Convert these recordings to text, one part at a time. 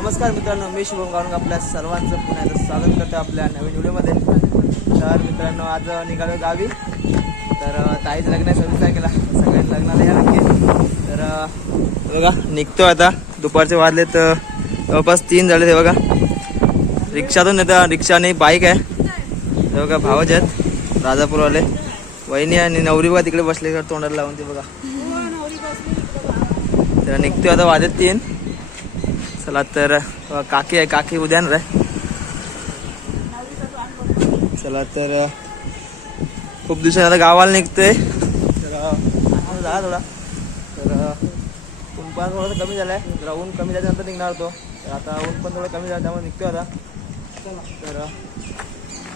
नमस्कार मित्रांनो मी शुभम गावंग आपल्या सर्वांचं पुण्याचं स्वागत करतो आपल्या नवीन व्हिडिओमध्ये. तर मित्रांनो आज निघालो गावी. तर ताईच ताईचं लग्न आहे सव्वीस तारखेला लग्नाला या नक्की. तर बघा निघतो आता. दुपारचे वाजले तर जवळपास तीन झाले ते बघा. रिक्षातून येतं रिक्षा आणि बाईक आहे. ते बघा भावच आहेत राजापूरवाले. वहिनी आणि नवरी बघा तिकडे बसले तोंडाला लावून ते बघा. तर निघतोय आता वाजत तीन. चला तर काकी आहे काकी उद्या येणार आहे. चला तर खूप दिवसात आता गावाला निघतोय. तर जा थोडा. तर ऊन पण थोडंसं कमी झालं आहे जरा ऊन कमी झाल्यानंतर निघणार होतो. तर आता ऊन पण थोडं कमी झालं त्यामुळे निघतोय आता. तर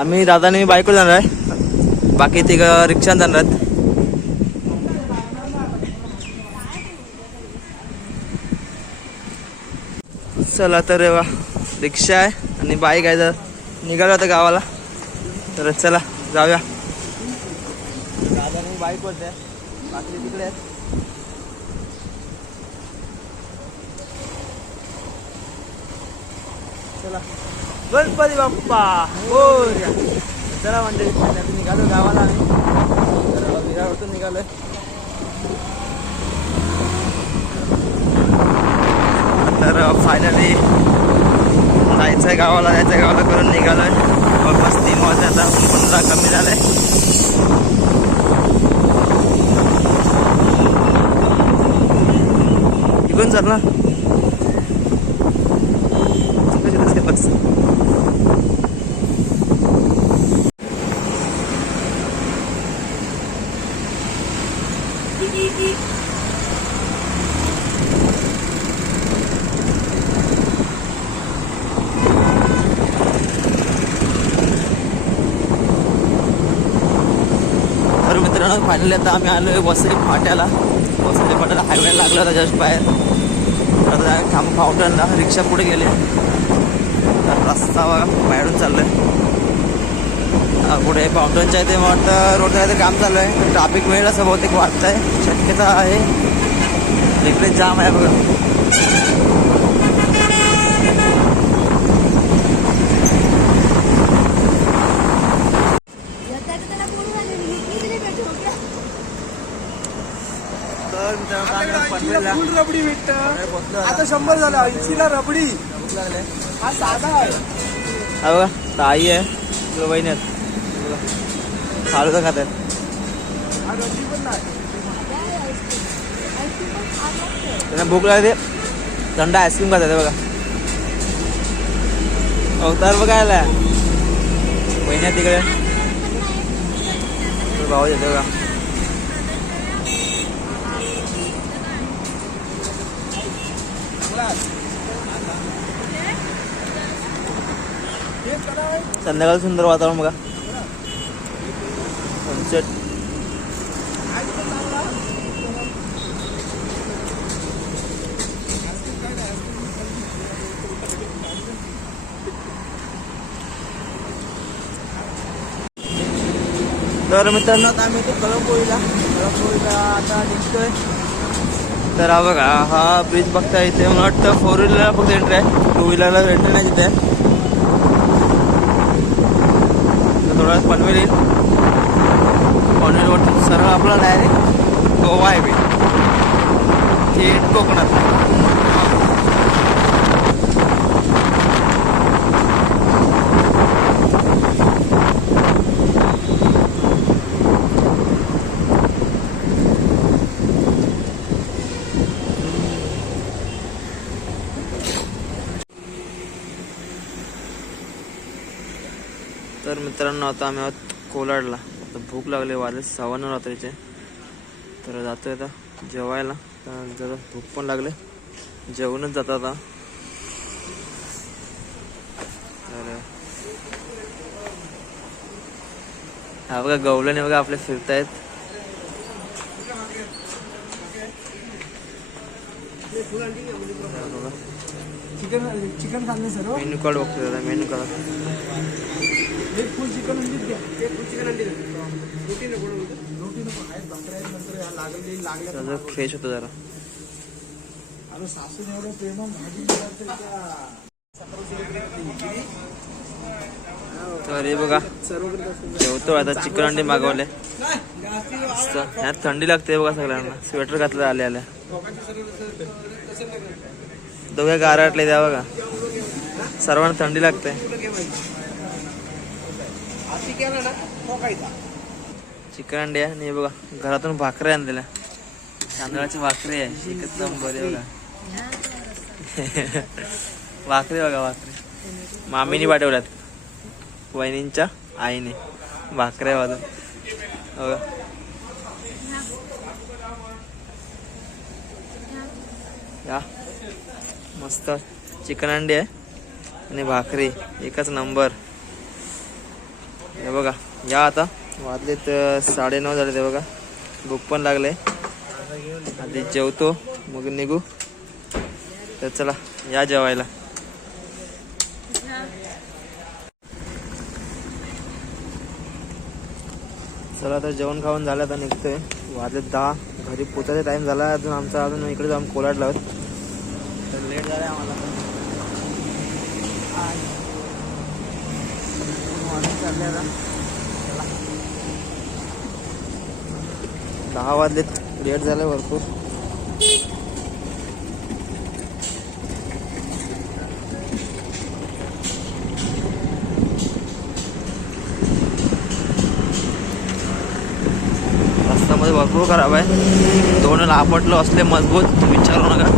आम्ही दादाने मी बायको जाणार आहे. बाकी तिघं रिक्षा जाणार आहेत. चला तर वा रिक्षा आहे आणि बाईक आहे जर निघालो आता गावाला. तर चला जाऊया. दादा मग बाईक वरते बाकी तिकडे आहेत. चला. गणपती बाप्पा! हो चला म्हणजे निघालो गावाला आम्ही. तर निघालोय. तर फायनली जायचं गावाला जायचं गावाला करून निघालोय जवळपास तीन वाजता आता ऊन पण जरा कमी झालंय इकडून चाल ना तिकडे रस्ते बस. तर मित्रांनो फायनली आता आम्ही आलो आहे वसई फाट्याला. वसई फाट्याला हायवे लागला होता जस्ट बाहेर. तर आता थांब फाउंटनला रिक्षा पुढे गेले. तर रस्ता बाहेरून चाललो आहे पुढे फाउंटनच्या इथे वाटतं रोडच्या इथे काम चालू आहे. ट्रॅफिक मिळेल असं बहुतेक वाटतं आहे शक्यता आहे. इकडे जाम आहे बघा. तर मित्रांनो फुल रबडी भेटत. आता शंभर झाला ऐंशीला रबडी. हा साधा आहे. हा बघा ताई आहे तुला बहिणी आहेत. फालुदा खात आहेत. हा रबडी पण नाही. त्यांना भूक लागते. थंड आईस्क्रीम खात बघा. अवतार बघायला. बहिणी तिकडे. भाऊ येतो बघा. संध्याकाळी सुंदर वातावरण बघा. सनसेट तर मित्रांनो आता आम्ही ते कळंबोळीला. कळंबोळीला आता निघतोय. तर हा बघा हा ब्रिज बघता इथे. मला वाटतं फोर व्हीलरला फक्त एंट्री आहे. टू व्हीलरला एंट्री नाही तिथे तर थोडा वेळात पनवेल येईल. पनवेलवरती सरळ आपला डायरेक्ट गोवा आहे थेट कोकणात तर मित्रांनो आता आम्ही आहोत कोलाडला. आता भूक लागली वाजले सव्वा नऊ रात्रीचे. तर जातोय आता जेवायला. तर जरा भूक पण लागले. जेवणच जातं आता. तर हा बघा गवल्याने बघा आपले फिरतायत. बघा चिकन चिकन खाल्ले सर्व? मेन्यू कार्ड बघतोय दादा मेन्यू कार्ड. एक फुल चिकन अंडीच घ्या. एक फुल चिकन अंडी रोटी नको रोटी नको आहेत भाकऱ्या आहेत नंतर या लागले लागल्या त्याचं फ्रेश होतं जरा. अरे सासून एवढं प्रेमान भाजी दिला तर त्या तर हे बघा जेवतो आता चिकन अंडे मागवले. ह्यात थंडी लागते बघा सगळ्यांना. स्वेटर घातलं आले आल्या दोघे गारटले त्या बघा. सर्वांना थंडी लागते. ना चिकन अंडे आहे आणि हे बघा घरातून भाकरी आणलेल्या. तांदळाची भाकरी आहे एकच नंबर आहे बघा. भाकरी बघा भाकरी. मामीने पाठवल्यात. वहिनींच्या आईने. भाकऱ्या वाजून बघा. या. मस्त. चिकन अंडी आहे आणि भाकरी एकच नंबर. हे बघा या आता. वाजलेत साडे नऊ झाले ते बघा. भूक पण लागले. आधी जेवतो मग निघू. तर चला या जेवायला. चला आता जेवण खाऊन झालं आता निघतोय. वाजले दहा. घरी पोचायचा टाईम झाला अजून आमचा. अजून इकडे जाऊन कोलाडला लावत तर लेट झाला आम्हाला. दहा वाजलेत लेट झालं भरपूर. रस्त्यामध्ये भरपूर खराब आहे. दोन लापटलो असले मजबूत विचारू नका.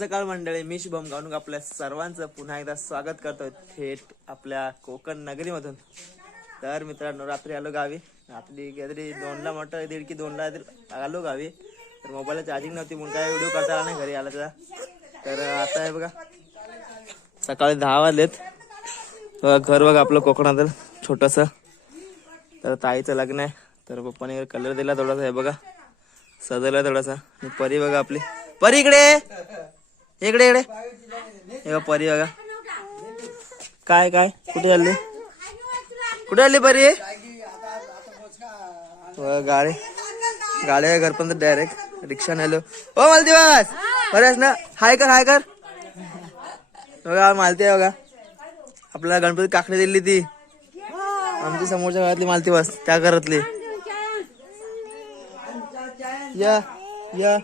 सकाळ मंडळी मी शुभम गावणूक आपल्या सर्वांचं पुन्हा एकदा स्वागत करतोय थेट आपल्या कोकण नगरीमधून. तर मित्रांनो रात्री आलो गावी. रात्री काहीतरी दोनला म्हटलं दीड की दोनला आलो गावी. तर मोबाईलला चार्जिंग नव्हती म्हणून काय व्हिडिओ करता आला नाही घरी आला त्याचा तर आता आहे बघा सकाळी दहा वाजलेत. घर बघा आपलं कोकणातील छोटंसं. तर ताईचं लग्न आहे तर पप्पाने कलर दिला थोडासा हे बघा. सजवला थोडासा. आणि परी बघा आपली. परी इकडे! इकडे इकडे. हे परी बघा. काय काय? कुठे आली कुठे आली परी? गाडी. गाडी आहे घरपर्यंत डायरेक्ट रिक्षा नेलो. ओ बस बरेच ना? हाय कर हाय कर. बघा मालती आहे बघा. आपल्याला गणपती काकडी दिली ती. आमची समोरच्या घरातली मालती बस त्या घरातली. या या.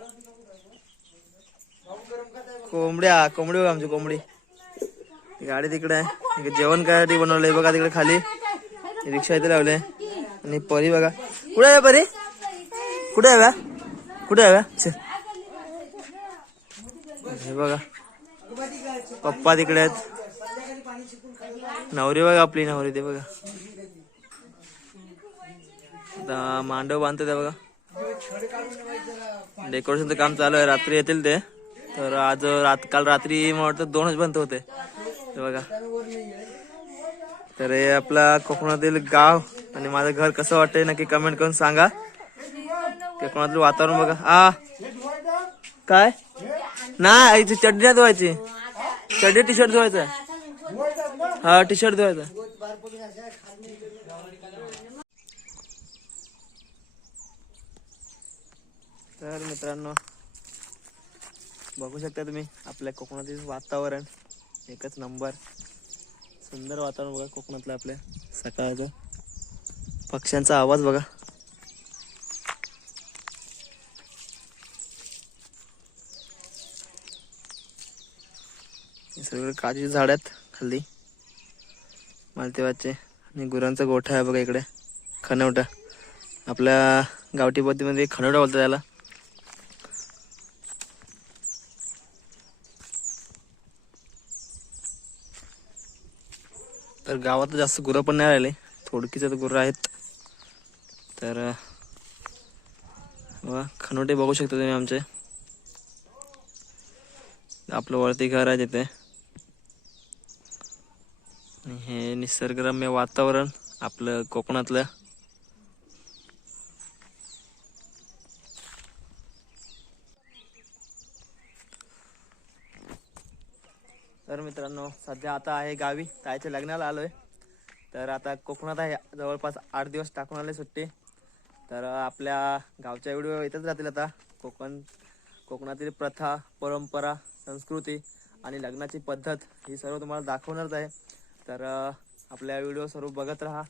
कोंबड्या कोंबडी बघा आमची कोंबडी. गाडी तिकडे आहे. जेवण करायसाठी बनवलंय. बघा तिकडे खाली. रिक्षा इथे लावले. आणि परी बघा. कुठे आहे परी? कुठे आहे कुठे आहे हे बघा. पप्पा तिकडे आहेत. नवरी बघा आपली नवरी ते बघा. आता मांडव बांधतो ते बघा. डेकोरेशनचं काम चालू आहे. रात्री येतील ते. तर आज रात काल रात्री मला वाटतं दोनच बंद होते. हे बघा. तर हे आपला कोकणातील गाव आणि माझं घर कसं वाटतंय नक्की कमेंट करून सांगा. कोकणातील वातावरण बघा. आ काय? नाही चड्डी नाही धुवायची. चड्डी टी शर्ट धुवायचा हा टी शर्ट धुवायचा तर मित्रांनो बघू शकता तुम्ही आपल्या कोकणातील वातावरण एकच नंबर. सुंदर वातावरण बघा कोकणातलं आपल्या सकाळचं. पक्ष्यांचा आवाज बघा. सगळे काजूची झाड आहेत खाली. मालतेवाचे आणि गुरांचा गोठा आहे बघा इकडे. खनवटा. आपल्या गावठी पद्धतीमध्ये खनवटा बोलतात त्याला. तर गावात जास्त गुरं पण नाही राहिले. थोडकीच गुरं आहेत. तर खनोटे बघू शकता तुम्ही आमचे. आपलं वरती घर आहे तिथे. हे निसर्गरम्य वातावरण आपलं कोकणातलं तर मित्रांनो सध्या आता आहे गावी ताईच्या लग्नाला आलोय. तर आता कोकणात आहे जवळपास आठ दिवस टाकून आले सुट्टी. तर आपल्या गावच्या व्हिडिओ येतच राहतील आता. कोकण कोकणातील प्रथा परंपरा संस्कृती आणि लग्नाची पद्धत ही सर्व तुम्हाला दाखवणारच आहे. तर आपल्या व्हिडिओ सर्व बघत राहा.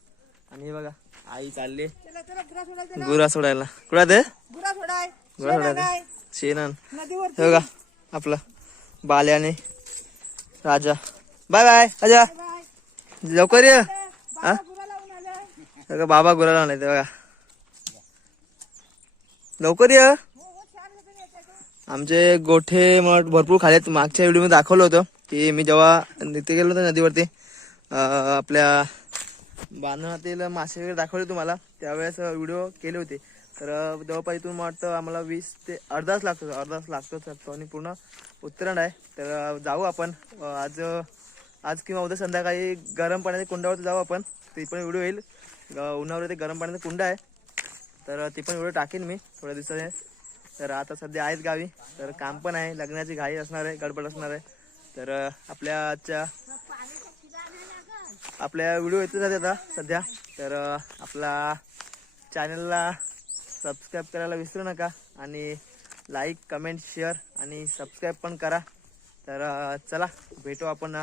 आणि हे बघा आई चालली. चला चला गुरा सोडायला कुठं ते? गुरा सोडाय. गुरा सोडायला. शेणन नदीवर हे बघा आपलं बाले आणि राजा बाय बाय राजा लवकर ये. हा? बाबा गुरा लावलाय ते बघा. लवकर ये. आमचे गोठे मठ भरपूर खालेत मागच्या व्हिडिओमध्ये दाखवलं होतं की मी जेव्हा तिथे गेलो होतो नदीवरती आपल्या बांधणातील मासे वगैरे दाखवले तुम्हाला त्यावेळेस व्हिडिओ केले होते. तर जवळपास इथून वाटतं आम्हाला वीस ते अर्धा तास लागतो अर्धा तास लागतोच लागतो आणि पूर्ण उत्तरायण आहे. तर जाऊ आपण. आज आज किंवा उद्या संध्याकाळी गरम पाण्याच्या कुंडावरती जाऊ आपण. ती पण व्हिडिओ येईल. उन्हावर ते गरम पाण्याचा कुंड आहे. तर ती पण व्हिडिओ टाकेन मी थोड्या दिवसाने. तर आता सध्या आहेत गावी. तर काम पण आहे. लग्नाची घाई असणार आहे. गडबड असणार आहे. तर आपल्याच्या आपल्या आजच्या आपल्या व्हिडिओ येतच आहेत आता सध्या. तर आपला चॅनलला सबस्क्राईब करायला विसरू नका आणि लाईक कमेंट शेअर आणि सबस्क्राईब पण करा. तर चला भेटू आपण.